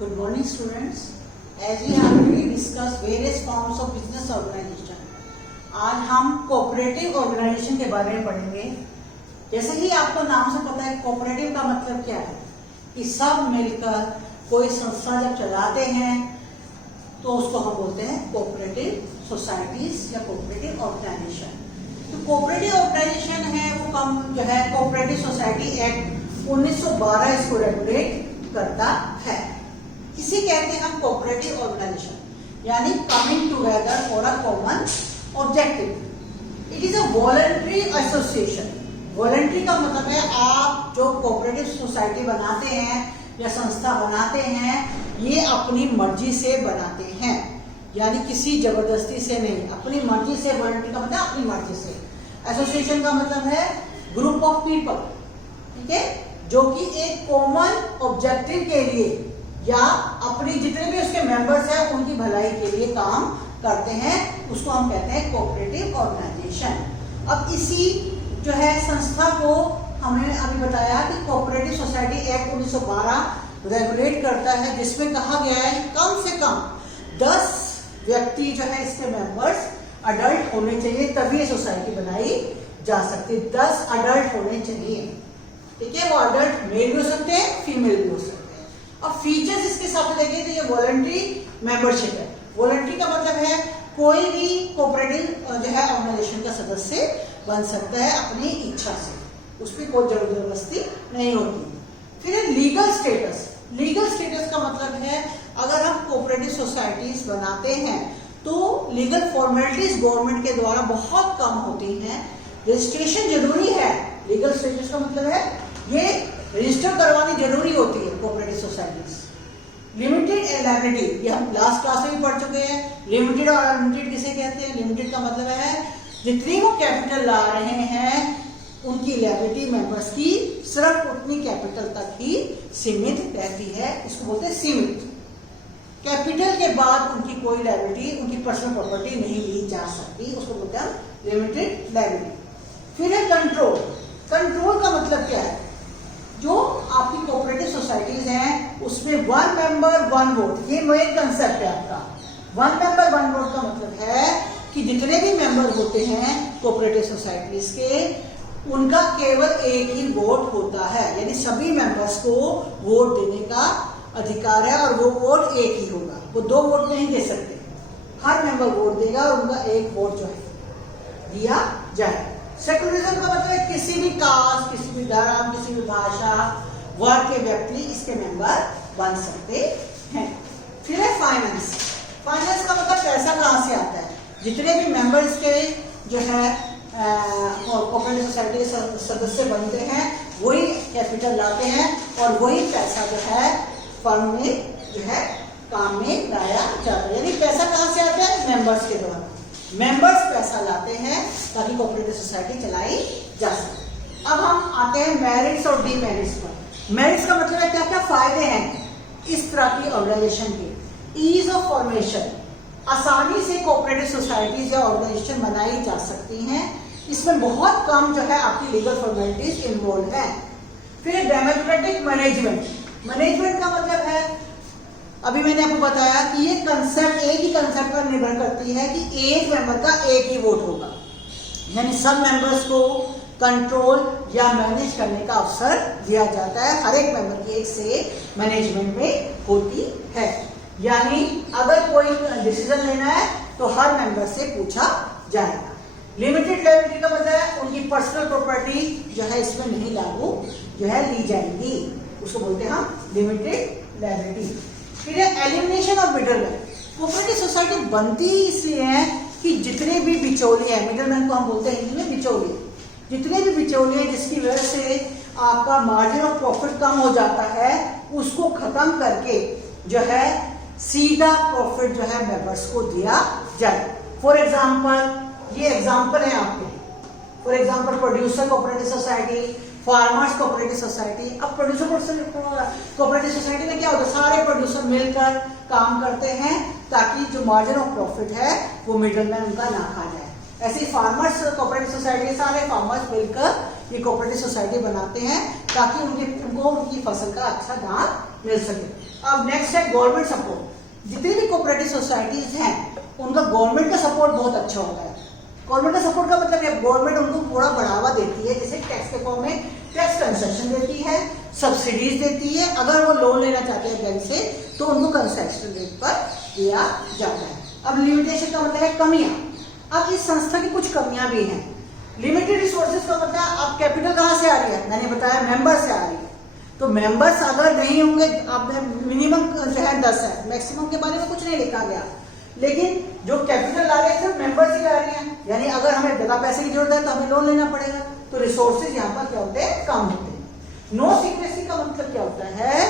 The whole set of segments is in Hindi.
Good morning, students. As we have already discussed various forms of business organization, आज हम कोऑपरेटिव ऑर्गेनाइजेशन के बारे में पढ़ेंगे। जैसे ही आपको नाम से पता है कोऑपरेटिव का मतलब क्या है कि सब मिलकर कोई संस्था जब चलाते हैं तो उसको हम बोलते हैं कोऑपरेटिव सोसाइटीज या कोऑपरेटिव ऑर्गेनाइजेशन। तो कोऑपरेटिव ऑर्गेनाइजेशन है वो कम जो है कोऑपरेटिव सोसाइटी एक्ट 1912 इसको रेगुलेट करता है। इसे कहते हैं हम कोऑपरेटिव ऑर्गेनाइजेशन, यानी coming together for a common objective. It is a voluntary association. Voluntary का मतलब है आप जो कोऑपरेटिव सोसाइटी बनाते हैं या संस्था बनाते हैं ये अपनी मर्जी से बनाते हैं, यानी किसी जबरदस्ती से नहीं, अपनी मर्जी से। वॉलंटरी का मतलब अपनी मर्जी से। एसोसिएशन का मतलब है ग्रुप ऑफ पीपल, ठीक है, जो कि एक कॉमन ऑब्जेक्टिव के लिए या अपनी जितने भी उसके मेंबर्स हैं उनकी भलाई के लिए काम करते हैं, उसको हम कहते हैं कोऑपरेटिव ऑर्गेनाइजेशन। अब इसी जो है संस्था को हमने अभी बताया कि कोऑपरेटिव सोसाइटी एक्ट 1912 रेगुलेट करता है, जिसमें कहा गया है कम से कम 10 व्यक्ति जो है इसके मेंबर्स अडल्ट होने चाहिए, तभी ये सोसाइटी बनाई जा सकती है। 10 अडल्ट होने चाहिए, ठीक है। वो अडल्ट मेल भी हो सकते हैं, फीमेल भी हो सकते हैं। अब फीचर्स इसके साथ देखें तो ये वॉलंटरी मेंबरशिप है। वॉलंटरी का मतलब है कोई भी कोऑपरेटिव जो है ऑर्गेनाइजेशन का सदस्य बन सकता है अपनी इच्छा से, उसमें कोई जबरदस्ती नहीं होती। फिर है लीगल स्टेटस। लीगल स्टेटस का मतलब है अगर हम कोऑपरेटिव सोसाइटीज बनाते हैं तो लीगल फॉर्मेलिटीज गवर्नमेंट के द्वारा बहुत कम होती हैं। रजिस्ट्रेशन जरूरी है। लीगल स्टेटस का मतलब है ये रजिस्टर करवानी जरूरी होती है कोऑपरेटिव सोसाइटीज। लिमिटेड लायबिलिटी, ये हम लास्ट क्लास में भी पढ़ चुके हैं। लिमिटेड और अनलिमिटेड किसे कहते हैं? लिमिटेड का मतलब है जितनी वो कैपिटल ला रहे हैं उनकी लायबिलिटी मेंबर्स की सिर्फ उतनी कैपिटल तक ही सीमित रहती है, इसको बोलते हैं सीमित। कैपिटल के बाद उनकी कोई लायबिलिटी, उनकी पर्सनल प्रॉपर्टी नहीं ली जा सकती, उसको बोलते हैं लिमिटेड लायबिलिटी। फिर है कंट्रोल। कंट्रोल का मतलब क्या है? जो आपकी कोऑपरेटिव सोसाइटीज हैं उसमें 1 मेंबर 1 वोट, ये मेन कंसेप्ट है आपका। 1 मेंबर 1 वोट का मतलब है कि जितने भी मेंबर होते हैं कोऑपरेटिव सोसाइटीज के उनका केवल एक ही वोट होता है, यानी सभी मेंबर्स को वोट देने का अधिकार है और वो वोट एक ही होगा, वो 2 वोट नहीं दे सकते। हर मेंबर वोट देगा और उनका एक वोट जो है दिया जाए। सेकुलरिज्म का मतलब है किसी भी कास्ट, किसी भी धर्म, किसी भी भाषा, वर्ग के व्यक्ति इसके मेंबर बन सकते हैं। फिर है फाइनेंस। फाइनेंस का मतलब पैसा कहाँ से आता है? जितने भी मेंबर्स के जो है कोऑपरेटिव सोसाइटी के सदस्य बनते हैं वही कैपिटल लाते हैं और वही पैसा जो है फर्म में जो है काम में लाया जाता है। यानी पैसा कहाँ से आता है? मेंबर्स के द्वारा। मेंबर्स पैसा लाते हैं ताकि कोऑपरेटिव सोसाइटी चलाई जा सके। अब हम आते हैं मेरिट्स और डीमेरिट्स पर। मेरिट्स का मतलब है क्या क्या फायदे हैं इस तरह की ऑर्गेनाइजेशन के। ईज ऑफ फॉर्मेशन, आसानी से कोऑपरेटिव सोसाइटीज या ऑर्गेनाइजेशन बनाई जा सकती हैं, इसमें बहुत कम जो है आपकी लीगल फॉर्मेलिटीज इन्वॉल्व है। फिर डेमोक्रेटिक मैनेजमेंट। मैनेजमेंट का मतलब है अभी मैंने आपको बताया कि ये कंसेप्ट एक ही कंसेप्ट पर निर्भर करती है कि एक मेंबर का एक ही वोट होगा, यानी सब मेंबर्स को कंट्रोल या मैनेज करने का अवसर दिया जाता है। हर एक मेंबर की एक से मैनेजमेंट में होती है, यानी अगर कोई डिसीजन लेना है तो हर मेंबर से पूछा जाएगा। लिमिटेड लायबिलिटी का मतलब है उनकी पर्सनल प्रॉपर्टी जो है इसमें नहीं लागू जो है ली जाएगी, उसको बोलते हैं हम लिमिटेड लायबिलिटी। फिर elimination of middleman. Cooperative society बनती इसलिए है कि जितने भी बिचौलिए हैं, मिडलमैन को हम बोलते हैं हिंदी में बिचौलिए, जितने भी बिचौलिए हैं जिसकी वजह से आपका मार्जिन ऑफ प्रॉफिट कम हो जाता है उसको खत्म करके जो है सीधा प्रॉफिट जो है मेंबर्स को दिया जाए। फॉर एग्जाम्पल, ये एग्जाम्पल है आपके, for example producer cooperative society, farmers cooperative society. अब प्रोड्यूसर कोऑपरेटिव सोसाइटी में क्या होता है? सारे प्रोड्यूसर मिलकर काम करते हैं ताकि जो मार्जिन ऑफ प्रॉफिट है वो मिडलमैन उनका ना खा जाए। ऐसे ही फार्मर्स कोऑपरेटिव सोसाइटी, सारे फार्मर्स मिलकर ये कोऑपरेटिव सोसाइटी बनाते हैं ताकि उनको उनकी फसल का अच्छा दाम मिल सके। अब नेक्स्ट है गवर्नमेंट सपोर्ट। जितनी भी कोऑपरेटिव सोसाइटीज हैं उनका गवर्नमेंट का सपोर्ट बहुत अच्छा होता है। गवर्नमेंट का सपोर्ट का मतलब है गवर्नमेंट उनको थोड़ा बढ़ावा देती है, जैसे टैक्स के फॉर्म में टैक्स कंसेशन देती है, सब्सिडीज देती है। अगर वो लोन लेना चाहते हैं बैंक से तो उनको कंसेशन रेट पर दिया जाता है। अब लिमिटेशन का मतलब है कमियां। अब इस संस्था की कुछ कमियां भी हैं। लिमिटेड रिसोर्सेज का मतलब अब कैपिटल कहाँ से आ रही है, मैंने बताया मेंबर से आ रही है। तो मेंबर्स अगर नहीं होंगे, अब मिनिमम जो है 10 है, मैक्सिमम के बारे में कुछ नहीं लिखा गया, लेकिन जो कैपिटल आ रहे हैं सिर्फ मेंबर्स ही आ रही हैं। यानी अगर हमें ज्यादा पैसे की जरूरत है तो हमें लोन लेना पड़ेगा, तो रिसोर्सेज यहाँ पर क्या होते हैं, कम होते हैं। नो सीक्रेसी का मतलब क्या होता है,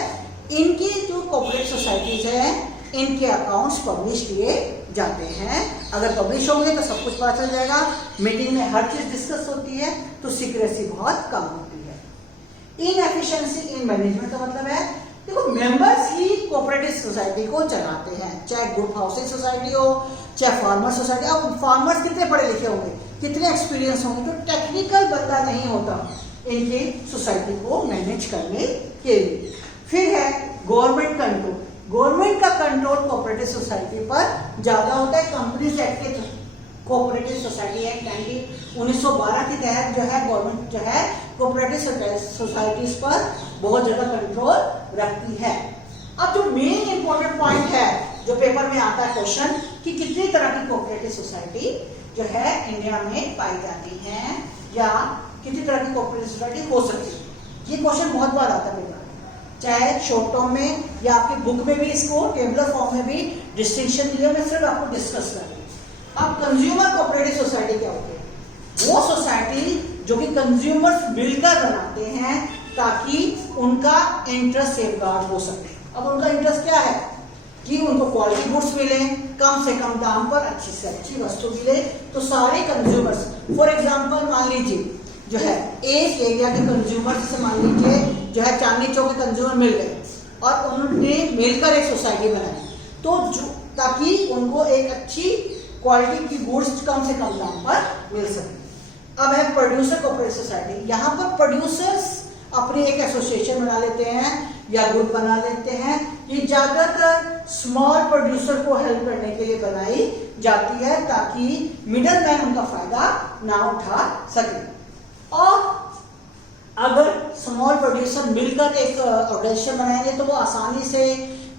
इनकी जो कॉर्पोरेट सोसाइटीज है इनके अकाउंट्स पब्लिश किए जाते हैं। अगर पब्लिश होंगे तो सब कुछ पता चल जाएगा, मीटिंग में हर चीज डिस्कस होती है, तो सीक्रेसी बहुत कम होती है। इनएफिशिएंसी इन मैनेजमेंट का मतलब है, देखो मेंबर्स ही कोऑपरेटिव सोसाइटी को चलाते हैं, चाहे गुड हाउसिंग सोसाइटी हो, चाहे फार्मर सोसाइटी। अब फार्मर्स कितने पढ़े लिखे होंगे, कितने एक्सपीरियंस होंगे, तो टेक्निकल बंदा नहीं होता इनकी सोसाइटी को मैनेज करने के लिए। फिर है गवर्नमेंट कंट्रोल। गवर्नमेंट का कंट्रोल कोऑपरेटिव सोसाइटी पर ज्यादा होता है। कंपनीज एक्ट के कोऑपरेटिव सोसाइटी एक्ट 1912 के तहत जो है गवर्नमेंट जो है कोऑपरेटिव सोसाइटीज पर बहुत ज्यादा कंट्रोल रखती है। अब जो मेन इंपॉर्टेंट पॉइंट है जो पेपर में आता है क्वेश्चन, कि कितनी तरह की कोऑपरेटिव सोसाइटी जो है इंडिया में पाई जाती है, या कितनी तरह की कोऑपरेटिव सोसाइटी हो सकती है। ये क्वेश्चन बहुत बार आता है पेपर में, चाहे शॉर्ट टर्म में या आपकी बुक में भी इसको टेबलर फॉर्म में भी डिस्टिंक्शन दिया, मैं सिर्फ आपको डिस्कस कर रही हूँ। अब कंज्यूमर कोऑपरेटिव सोसाइटी क्या होती है, वो सोसाइटी जो कि कंज्यूमर्स मिलकर बनाते हैं ताकि उनका इंटरेस्ट सेफगार्ड हो सके। अब उनका इंटरेस्ट क्या है कि उनको क्वालिटी गुड्स मिले, कम से कम दाम पर अच्छी से अच्छी वस्तु मिले, तो सारे कंज्यूमर्स, फॉर एग्जांपल मान लीजिए जो है एक एरिया के कंज्यूमर से मान लीजिए जो है चांदनी चौक के कंज्यूमर मिल गए और उन्होंने मिलकर एक सोसाइटी बनाई, तो ताकि उनको एक अच्छी क्वालिटी की गुड्स कम से कम दाम पर मिल सके। अब है प्रोड्यूसर कोऑपरेटिव सोसाइटी। यहाँ पर प्रोड्यूसर्स अपनी एक एसोसिएशन बना लेते हैं या ग्रुप बना लेते हैं। ये ज्यादातर स्मॉल प्रोड्यूसर को हेल्प करने के लिए बनाई जाती है ताकि मिडल मैन उनका फायदा ना उठा सके। और अगर स्मॉल प्रोड्यूसर मिलकर एक ऑर्गेनाइजेशन बनाएंगे तो वो आसानी से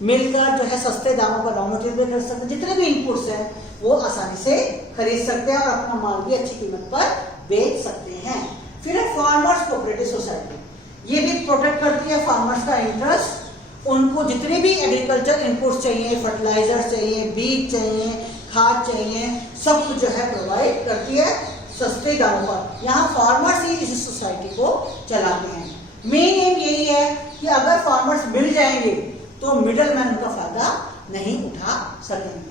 मिलकर जो है सस्ते दामों पर रॉ मटेरियल खरीद सकते हैं, जितने भी इनपुट्स हैं वो आसानी से खरीद सकते हैं और अपना माल भी अच्छी कीमत पर बेच सकते हैं। फिर है फार्मर्स कोऑपरेटिव सोसाइटी। ये भी प्रोटेक्ट करती है फार्मर्स का इंटरेस्ट। उनको जितने भी एग्रीकल्चर इनपुट्स चाहिए, फर्टिलाइजर चाहिए, बीज चाहिए, खाद चाहिए, सब कुछ जो है प्रोवाइड करती है सस्ते दामों पर। यहाँ फार्मर्स ही इस सोसाइटी को चलाते हैं। मेन एम यही है कि अगर फार्मर्स मिल जाएंगे तो मिडल मैन उनका फायदा नहीं उठा सकेंगे।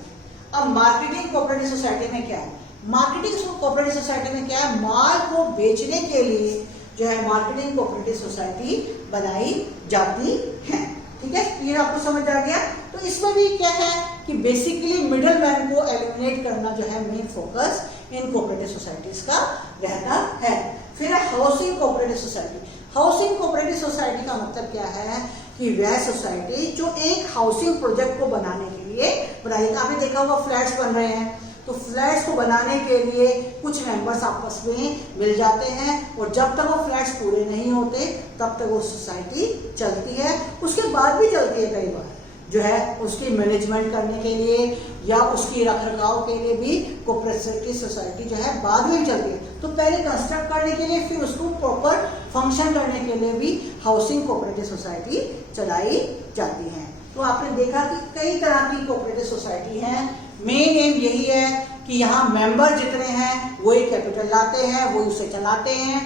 अब मार्केटिंग कोऑपरेटिव सोसाइटी में क्या है, मार्केटिंग कोऑपरेटिव सोसाइटी में क्या है, माल को बेचने के लिए जो है मार्केटिंग कोऑपरेटिव सोसाइटी बनाई जाती है। ठीक है, ये आपको समझ आ गया। तो इसमें भी क्या है कि बेसिकली मिडल मैन को एलिमिनेट करना जो है main focus in cooperative societies का रहता है। फिर housing cooperative society. Housing cooperative society का मतलब क्या है कि वह सोसाइटी जो एक हाउसिंग प्रोजेक्ट को बनाने के लिए बनाई। आपने देखा होगा फ्लैट्स बन रहे हैं, तो फ्लैट्स को बनाने के लिए कुछ मेंबर्स आपस में मिल जाते हैं और जब तक वो फ्लैट्स पूरे नहीं होते तब तक वो सोसाइटी चलती है। उसके बाद भी चलती है कई बार जो है उसकी मैनेजमेंट करने के लिए या उसकी रखरखाव के लिए भी कोऑपरेटिव सोसाइटी जो है बाद में चलती है। तो पहले कंस्ट्रक्ट करने के लिए फिर उसको प्रॉपर फंक्शन करने के लिए भी हाउसिंग कोऑपरेटिव सोसाइटी चलाई जाती है। तो आपने देखा कि कई तरह की कोऑपरेटिव सोसाइटी हैं। मेन एम यही है कि यहाँ मेंबर जितने हैं वही कैपिटल लाते हैं, वही उसे चलाते हैं,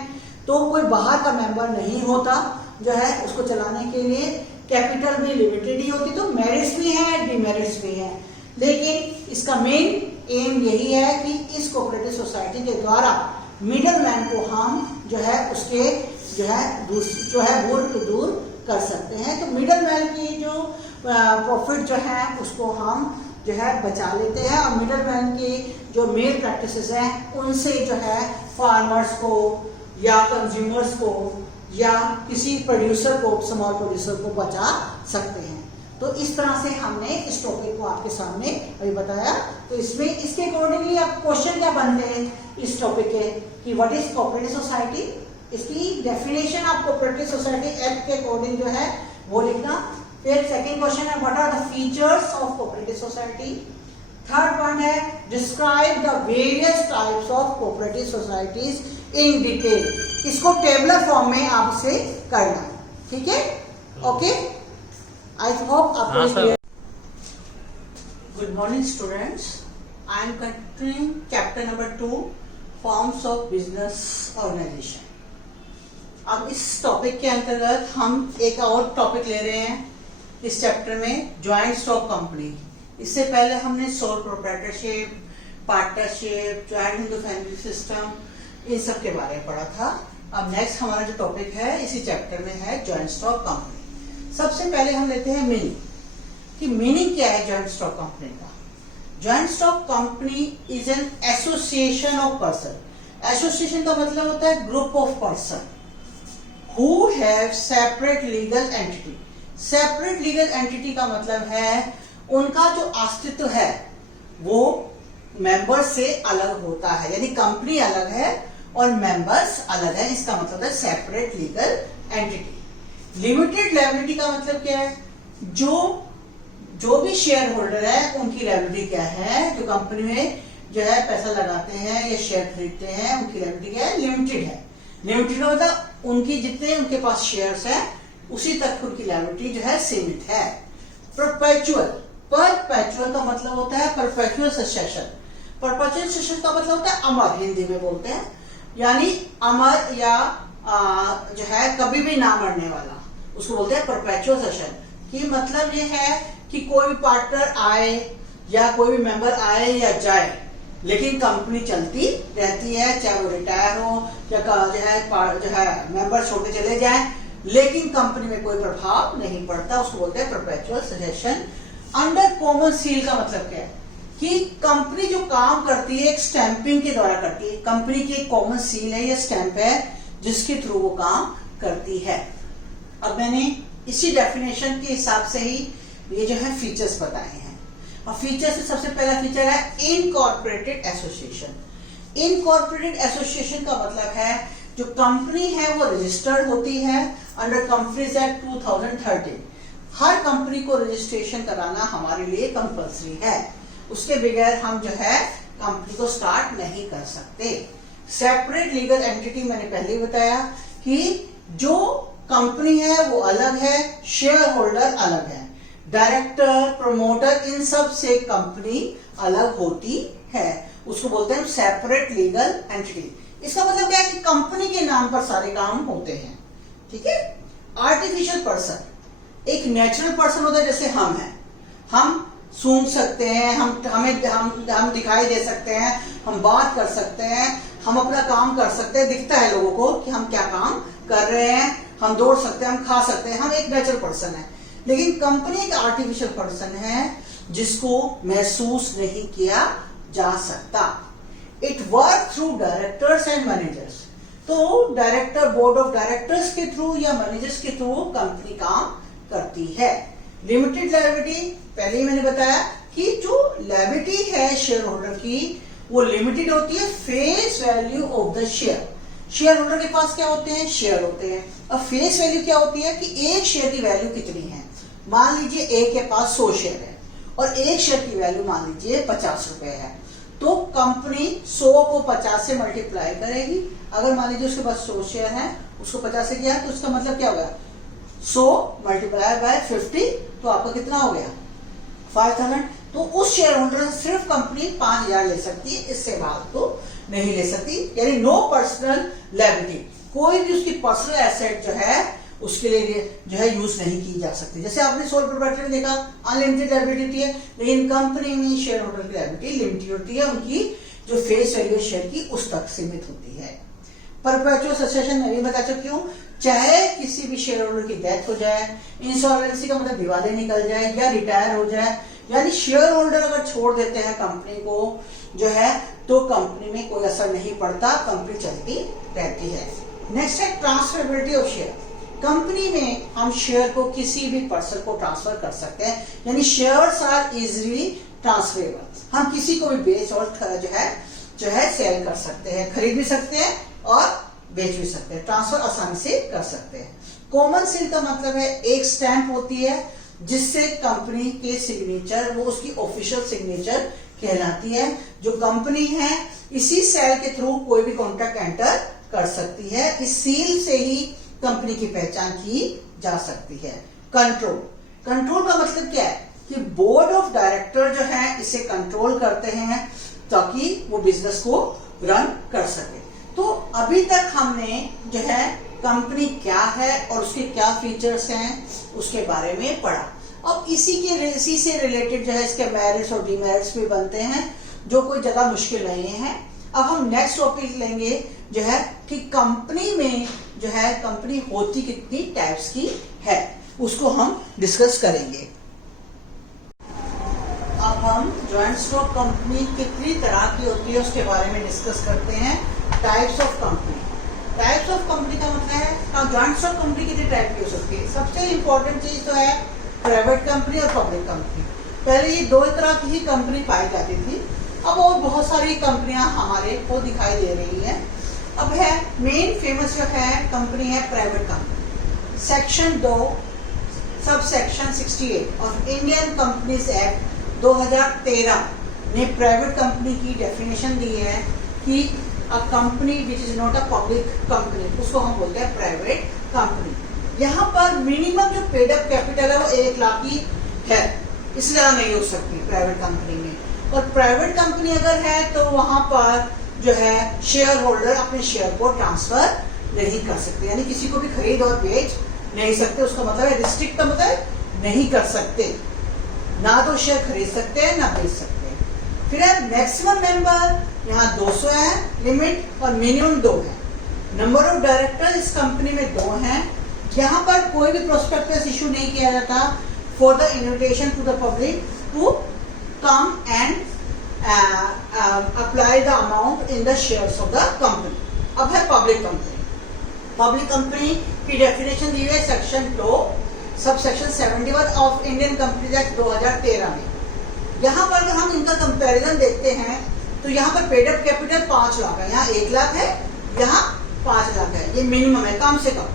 तो कोई बाहर का मेंबर नहीं होता जो है उसको चलाने के लिए। कैपिटल भी लिमिटेड ही होती, तो मेरिट्स भी हैं, डिमेरिट्स भी हैं, लेकिन इसका मेन एम यही है कि इस कोऑपरेटिव सोसाइटी के द्वारा मिडल मैन को हम जो है उसके जो है दूर कर सकते हैं। तो मिडल मैन की जो प्रॉफिट जो है उसको हम जो है बचा लेते हैं और मिडल मैन की जो मेल प्रैक्टिसेस हैं उनसे जो है फार्मर्स को या कंज्यूमर्स को या किसी प्रोड्यूसर को, स्मॉल प्रोड्यूसर को बचा सकते हैं। तो इस तरह से हमने इस टॉपिक को आपके सामने अभी बताया। तो इसमें इसके अकॉर्डिंगली आप क्वेश्चन क्या बनते हैं इस टॉपिक के कि व्हाट इज कोऑपरेटिव सोसाइटी, इसकी डेफिनेशन आप कोऑपरेटिव सोसाइटी एक्ट के अकॉर्डिंग जो है वो लिखना। फिर सेकंड क्वेश्चन है what are the features of cooperative society. Third point है describe the various types of cooperative societies in detail. इसको टेबलर फॉर्म में आपसे करना है, ठीक है, ओके। आई होप आपको good morning students, I am continuing chapter number 2 forms of business organisation. अब इस टॉपिक के अंतर्गत हम एक और टॉपिक ले रहे हैं इस चैप्टर में, ज्वाइंट स्टॉक कंपनी। इससे पहले हमने sole proprietorship, partnership, joint Hindu family system, इन सब के बारे में पढ़ा था। अब नेक्स्ट हमारा जो टॉपिक है इसी चैप्टर में है ज्वाइंट स्टॉक कंपनी। सबसे पहले हम लेते हैं मीनिंग, कि मीनिंग क्या है ज्वाइंट स्टॉक कंपनी का। Joint stock company is an association of person. Association का मतलब होता है group of person who have separate legal entity. Separate legal entity का मतलब है उनका जो अस्तित्व है वो मेंबर्स से अलग होता है, यानी कंपनी अलग है और मेंबर्स अलग है, इसका मतलब है separate legal entity. Limited liability का मतलब क्या है, जो भी शेयर होल्डर है उनकी लायबिलिटी क्या है, जो कंपनी में जो है पैसा लगाते हैं या शेयर खरीदते हैं उनकी लायबिलिटी क्या है, लिमिटेड है। लिमिटेड का मतलब उनकी जितने उनके पास शेयर्स है उसी तक उनकी लायबिलिटी जो है सीमित है। परपेचुअल, परपेचुअल का मतलब होता है परपेचुअल सक्सेशन। परपेचुअल सक्सेशन का मतलब होता है अमर, हिंदी में बोलते हैं, यानी अमर या जो है कभी भी ना मरने वाला, उसको बोलते हैं परपेचुअल सक्सेशन। कि मतलब ये है कि कोई भी पार्टनर आए या कोई भी मेंबर आए या जाए लेकिन कंपनी चलती रहती है, चाहे वो रिटायर हो या जो है मेंबर छोड़ते चले जाएं, लेकिन कंपनी में कोई प्रभाव नहीं पड़ता, उसको बोलते हैं perpetual succession. Under common seal का मतलब क्या है कि कंपनी जो काम करती है एक स्टैंपिंग के द्वारा करती है। कंपनी की एक कॉमन सील है या स्टैंप है जिसके थ्रू वो काम करती है। अब मैंने इसी डेफिनेशन के हिसाब से ही ये जो है फीचर्स बताए हैं। और फीचर्स में सबसे पहला फीचर है इनकॉर्पोरेटेड एसोसिएशन। इनकॉर्पोरेटेड एसोसिएशन का मतलब है जो कंपनी है वो रजिस्टर्ड होती है अंडर कंपनीज एक्ट 2013। हर कंपनी को रजिस्ट्रेशन कराना हमारे लिए कंपल्सरी है, उसके बगैर हम जो है कंपनी को स्टार्ट नहीं कर सकते। सेपरेट लीगल एंटिटी मैंने पहले ही बताया कि जो कंपनी है वो अलग है, शेयर होल्डर अलग है, डायरेक्टर, प्रमोटर, इन सब से कंपनी अलग होती है, उसको बोलते हैं सेपरेट लीगल एंटिटी। इसका मतलब क्या है कि कंपनी के नाम पर सारे काम होते हैं, ठीक है। आर्टिफिशियल पर्सन, एक नेचुरल पर्सन होता है, जैसे हम हैं, हम सूंघ सकते हैं, हम दिखाई दे सकते हैं, हम बात कर सकते हैं, हम अपना काम कर सकते हैं, दिखता है लोगों को कि हम क्या काम कर रहे हैं, हम दौड़ सकते हैं, हम खा सकते हैं, हम एक नेचुरल पर्सन है। लेकिन कंपनी एक आर्टिफिशियल पर्सन है जिसको महसूस नहीं किया जा सकता। It work through directors and managers. तो डायरेक्टर, बोर्ड ऑफ डायरेक्टर्स के थ्रू या मैनेजर्स के थ्रू कंपनी काम करती है। लिमिटेड लायबिलिटी, पहले ही मैंने बताया कि जो लायबिलिटी है शेयर होल्डर की वो लिमिटेड होती है face value of the share. Share holder के पास क्या होते हैं, शेयर होते हैं। अब फेस वैल्यू क्या होती है कि एक शेयर की वैल्यू कितनी है। मान लीजिए एक के पास 100 शेयर है और एक शेयर की वैल्यू मान लीजिए 50 रुपए है, तो कंपनी 100 को 50 से मल्टीप्लाई करेगी। अगर मान लीजिए उसके पास 100 शेयर है, उसको 50 से किया तो उसका मतलब क्या होगा, 100 मल्टीप्लाई बाय 50, तो आपका कितना हो गया 5000। तो उस शेयर होल्डर से सिर्फ कंपनी 5000 ले सकती है, इससे बात तो नहीं ले सकती, यानी नो पर्सनल लायबिलिटी। कोई भी उसकी पर्सनल एसेट जो है उसके लिए जो है यूज नहीं की जा सकती। जैसे आपने सोल प्रोप्राइटर में देखा अनलिमिटेड लायबिलिटी है, लेकिन कंपनी में शेयर होल्डर की लायबिलिटी लिमिटेड होती है, उनकी जो फेस वैल्यू शेयर की उस तक सीमित होती है। परपेचुअल सक्सेशन में भी बता चुकी हूँ, चाहे किसी भी शेयर होल्डर की डेथ हो जाए, इंसॉल्वेंसी का मतलब दिवाली निकल जाए या रिटायर हो जाए, यानी शेयर होल्डर अगर छोड़ देते हैं कंपनी को जो है तो कंपनी में कोई असर नहीं पड़ता, कंपनी चलती रहती है। नेक्स्ट है ट्रांसफरेबिलिटी ऑफ शेयर। कंपनी में हम शेयर को किसी भी पर्सन को ट्रांसफर कर सकते हैं, यानी शेयर्स आर इजीली ट्रांसफरेबल। हम किसी को भी बेच और जो है सेल कर सकते हैं, खरीद भी सकते हैं और बेच भी सकते हैं, ट्रांसफर आसानी से कर सकते हैं। कॉमन सील का मतलब है एक स्टैंप होती है जिससे कंपनी के सिग्नेचर, वो उसकी ऑफिशियल सिग्नेचर कहलाती है। जो कंपनी है इसी सेल के थ्रू कोई भी कॉन्ट्रैक्ट एंटर कर सकती है। इस सील से ही कंपनी की पहचान की जा सकती है। कंट्रोल, कंट्रोल का मतलब क्या है कि बोर्ड ऑफ डायरेक्टर जो है इसे कंट्रोल करते हैं ताकि वो बिजनेस को रन कर सके। तो अभी तक हमने जो है कंपनी क्या है और उसके क्या फीचर्स हैं उसके बारे में पढ़ा। अब इसी से रिलेटेड जो है इसके मेरिट्स और डीमेरिट्स भी बनते हैं, जो कोई ज्यादा मुश्किल नहीं है। अब हम नेक्स्ट टॉपिक लेंगे जो है कि कंपनी में जो है कंपनी होती कितनी टाइप्स की है, उसको हम डिस्कस करेंगे। अब हम ज्वाइंट स्टॉक कंपनी कितनी तरह की होती है उसके बारे में डिस्कस करते हैं। Types of company, types of company का मतलब है ज्वाइंट स्टॉक कंपनी कितनी टाइप की हो सकती है। सबसे इंपॉर्टेंट चीज तो है प्राइवेट कंपनी और पब्लिक कंपनी। पहले ये दो तरह की ही कंपनी पाई जाती थी, अब और बहुत सारी कंपनियां हमारे को दिखाई दे रही है। अब है मेन फेमस जो है कंपनी है private company. Section 2 sub section 68 of Indian companies act 2013 ने प्राइवेट कंपनी की डेफिनेशन दी है कि a company which is not a public company, उसको हम बोलते हैं प्राइवेट कंपनी। यहाँ पर मिनिमम जो पेड अप कैपिटल है वो 1 लाख की है, इससे ज्यादा नहीं हो सकती प्राइवेट कंपनी में। और प्राइवेट कंपनी अगर है तो वहां पर जो है शेयर होल्डर अपने शेयर को ट्रांसफर नहीं कर सकते, यानी किसी को भी खरीद और बेच नहीं सकते। उसका मतलब है रिस्ट्रिक्ट का मतलब नहीं कर सकते, ना तो शेयर खरीद सकते हैं ना बेच सकते हैं। फिर है मैक्सिमम मेंबर, यहाँ 200 है लिमिट और मिनिमम 2 है। नंबर ऑफ डायरेक्टर इस कंपनी में 2 हैं। यहाँ पर कोई भी प्रोस्पेक्टस इशू नहीं किया जाता for the invitation to the public to come and apply the amount in the shares of the company. अब है पब्लिक कंपनी। पब्लिक कंपनी की डेफिनेशन दी है section 2 sub section 71 of Indian companies act 2013 में। यहाँ पर अगर हम इनका कंपैरिजन देखते हैं तो यहाँ पर पेड अप कैपिटल 5 लाख है, यहाँ 1 लाख है, यहाँ 5 लाख है, ये मिनिमम है कम से कम।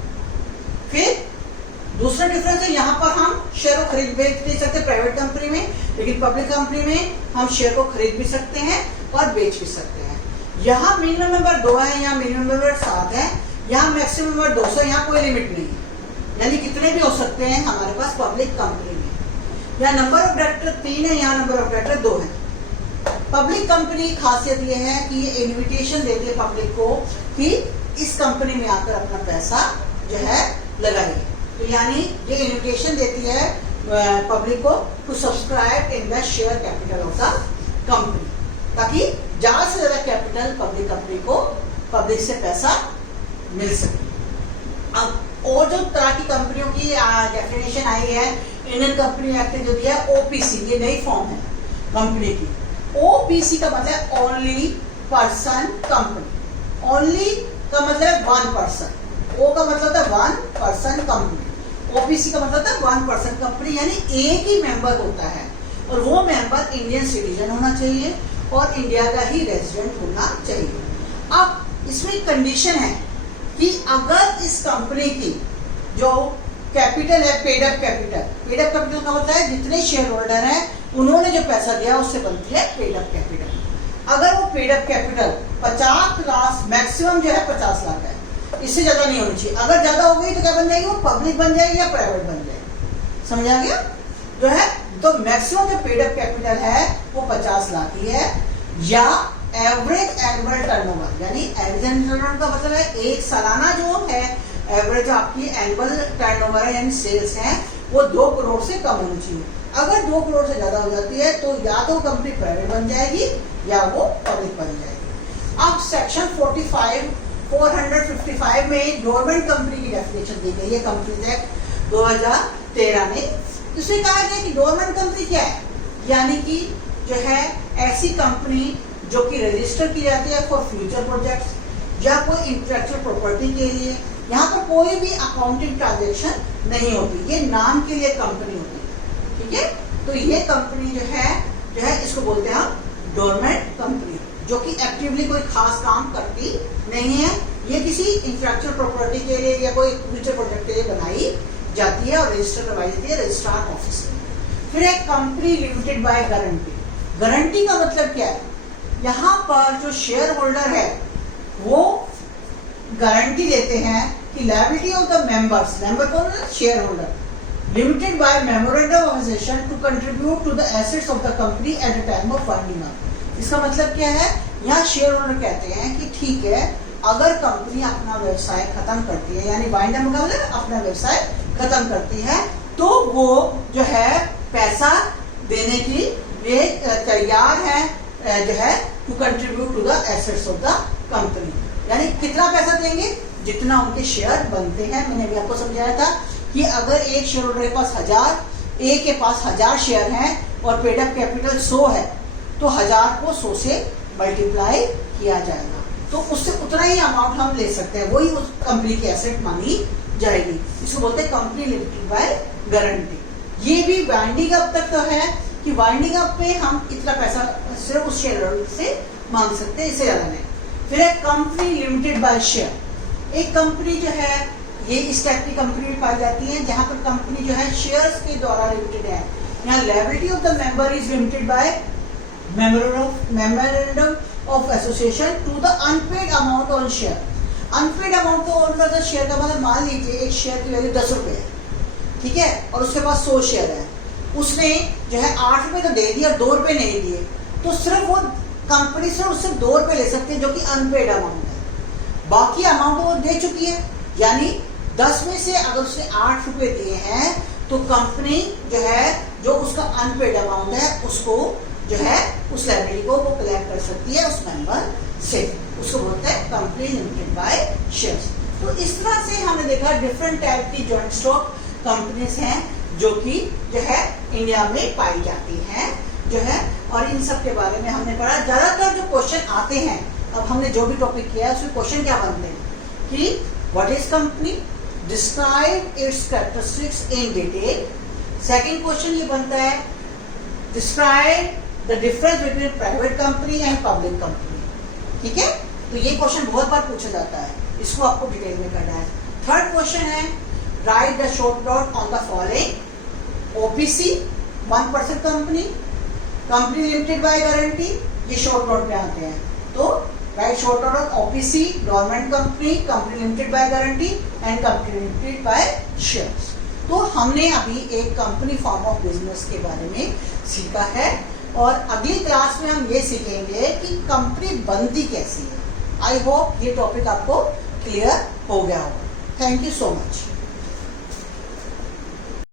फिर दूसरा डिफरेंस है यहाँ पर हम शेयर को खरीद बेच नहीं सकते प्राइवेट कंपनी में, लेकिन पब्लिक कंपनी में हम शेयर को खरीद भी सकते हैं और बेच भी सकते हैं। यहाँ मिनिमम मेंबर 2 है, यहाँ मिनिमम मेंबर 7 है, यहाँ मैक्सिमम मेंबर 200, यहाँ कोई लिमिट नहीं है, यानी कितने भी हो सकते हैं हमारे पास पब्लिक कंपनी में। यहाँ नंबर ऑफ डायरेक्टर 3 है, यहाँ नंबर ऑफ डायरेक्टर 2 है। पब्लिक कंपनी की खासियत ये है कि ये इन्विटेशन देती है पब्लिक को कि इस कंपनी में आकर अपना पैसा जो है लगाइए। तो यानी ये इन्विटेशन देती है पब्लिक को to subscribe in the share capital of the company, ताकि ज्यादा से ज्यादा कैपिटल पब्लिक कंपनी को पब्लिक से पैसा मिल सके। अब और जो तरह की कंपनियों की डेफिनेशन आई है इंडियन कंपनी एक्ट ने जो दिया है ओपीसी, ये नई फॉर्म है कंपनी की। ओपीसी का मतलब ओनली पर्सन कंपनी। ओनली का मतलब 1 पर्सन, ओ का मतलब था 1 पर्सन कंपनी, ओपीसी का मतलब था 1 पर्सन कंपनी, यानी एक ही मेंबर होता है और वो मेंबर इंडियन सिटीजन होना चाहिए और इंडिया का ही रेजिडेंट होना चाहिए। अब इसमें कंडीशन है कि अगर इस कंपनी की जो कैपिटल है paid up capital, paid up capital का मतलब है जितने शेयर होल्डर हैं उन्होंने जो पैसा दिया उससे बनती है पेड अप कैपिटल। अगर वो paid up capital 50 lakh maximum जो है 50 लाख है, इससे ज्यादा नहीं होनी चाहिए। अगर ज्यादा हो गई तो क्या बन जाएगी, वो पब्लिक बन जाएगी या प्राइवेट बन जाएगी, समझा गया जो है। तो मैक्सिमम जो पेड अप कैपिटल है वो 50 लाख ही है, या एवरेज एनुअल टर्नओवर, यानी एवरेज टर्नओवर का मतलब है एक सालाना जो है एवरेज आपकी एनुअल टर्नओवर है यानी सेल्स है वो 2 करोड़ से कम होनी चाहिए। अगर 2 करोड़ से ज्यादा हो जाती है तो या तो कंपनी प्राइवेट बन जाएगी या वो पब्लिक बन जाएगी। अब सेक्शन 455 में गवर्नमेंट कंपनी की डेफिनेशन दी गई है कंपनीज एक्ट 2013 में। इसमें कहा गया कि गवर्नमेंट कंपनी क्या है, यानी कि जो है ऐसी कंपनी जो कि रजिस्टर की जाती है फॉर फ्यूचर प्रोजेक्ट्स या कोई इंटेलेक्चुअल प्रॉपर्टी के लिए यहाँ पर कोई भी अकाउंटिंग ट्रांजेक्शन नहीं होती, ये नाम के लिए कंपनी होती है, ठीक है। तो ये कंपनी जो है इसको बोलते हैं हम डोरमेंट कंपनी, जो कि एक्टिवली कोई खास काम करती नहीं है। ये किसी इंटेलेक्चुअल प्रॉपर्टी के लिए या कोई फ्यूचर प्रोजेक्ट के लिए बनाई जाती है और रजिस्टर करवाई जाती है रजिस्ट्रार ऑफिस में। फिर एक company limited by guarantee. Guarantee का मतलब क्या है, यहाँ पर जो शेयर होल्डर है वो गारंटी देते हैं कि liability of the members, member कौन है, share holder, limited by memorandum of association to contribute to the assets of the company at the time of winding up. इसका मतलब क्या है, यहाँ शेयर होल्डर कहते हैं कि ठीक है, अगर कंपनी अपना व्यवसाय खत्म करती है, यानी वाइंड अप का मतलब अपना व्यवसाय खत्म करती है, तो वो जो है पैसा देने की लिए तैयार है जो है to contribute to the assets of the company. यानी कितना पैसा देंगे, जितना उनके शेयर बनते हैं। मैंने भी आपको समझाया था कि अगर एक शेयर होल्डर के पास 1000, एक के पास 1000 शेयर हैं और पेड अप कैपिटल 100 है, तो 1000 को 100 से मल्टीप्लाई किया जाएगा, तो उससे उतना ही अमाउंट हम ले सकते हैं, वही उस कंपनी की एसेट मानी जाएगी। इसको बोलते हैं कंपनी लिमिटेड बाय गारंटी। ये भी वाइंडिंग अप तक तो है कि वाइंडिंग अप पे हम इतना पैसा सिर्फ उस शेयर होल्डर से मांग सकते हैं, इससे ज्यादा नहीं। फिर एक कंपनी लिमिटेड बाय शेयर। एक कंपनी जो है ये इस टाइप की कंपनी में पाई जाती है जहां पर कंपनी जो है शेयर्स के द्वारा लिमिटेड है। यहाँ liability of the member is limited by memorandum of association to the unpaid amount on share. Unpaid amount को ऑन करता शेयर का मतलब, मान लीजिए एक शेयर की वैल्यू 10 रुपए है, ठीक है, और उसके पास 100 शेयर है, उसने जो है 8 रुपए तो दे दिए और 2 रुपए नहीं दिए, तो सिर्फ वो कंपनी से उससे 2 रुपए ले सकते हैं, जो कि अनपेड अमाउंट है। बाकी अमाउंट वो दे चुकी है, यानी 10 में से अगर उसने 8 रुपए दिए हैं तो कंपनी जो है जो उसका अनपेड अमाउंट है उसको जो है उस लायबिलिटी को वो कलेक्ट कर सकती है उस मेंबर से। उसको बोलते हैं कंपनी लिमिटेड बाय शेयर्स। तो इस तरह से हमने देखा डिफरेंट टाइप की जॉइंट स्टॉक कंपनीज हैं जो कि जो है इंडिया में पाई जाती हैं जो है, और इन सब के बारे में हमने पढ़ा। ज्यादातर जो क्वेश्चन आते हैं, अब हमने जो भी टॉपिक किया है उसमें क्वेश्चन क्या बनते हैं कि what is company, describe it's characteristics in detail. Second question ये बनता है describe the difference between private company and public company, ठीक है। तो ये क्वेश्चन बहुत बार पूछा जाता है, इसको आपको डिटेल में करना है। थर्ड क्वेश्चन है right the short note on the following. OPC 1% company, company limited by guarantee, ये शॉर्ट नोट में आते हैं। तो right short note on OPC, government company, company limited by guarantee and company limited by shares. तो हमने अभी एक कंपनी फॉर्म ऑफ बिजनेस के बारे में सीखा है, और अगली क्लास में हम ये सीखेंगे कि कंपनी बनती कैसी है। आई होप ये टॉपिक आपको क्लियर हो गया होगा। Thank you so much.